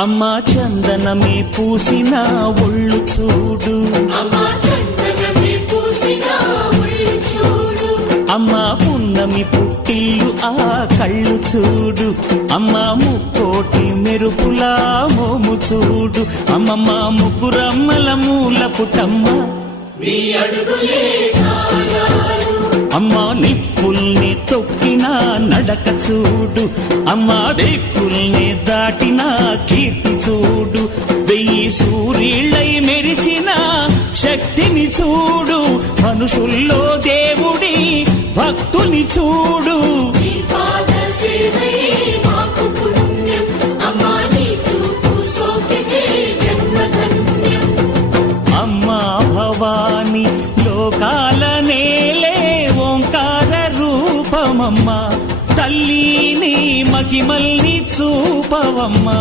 అమ్మా చందనమే పూసిన ఒళ్ళు చూడు, అమ్మా పున్నమి పుట్టిల్లు ఆ కళ్ళు చూడు, అమ్మా ముక్కోటి మెరుపులా మోము చూడు, అమ్మమ్మ ముగ్గురమ్మల మూల పుటమ్మ అమ్మా నిప్పుల్ని తొక్కిన నడక చూడు, అమ్మా దిక్కుల్ని దాటిన కీర్తి చూడు, 1000 సూర్యుళ్ళై మెరిసిన శక్తిని చూడు, మనుషుల్లో దేవుడి భక్తుని చూడు. అమ్మా భవాని లోకాల నేలే ఓంకార రూపమమ్మా, తల్లిని మహిమల్ని చూపవమ్మా.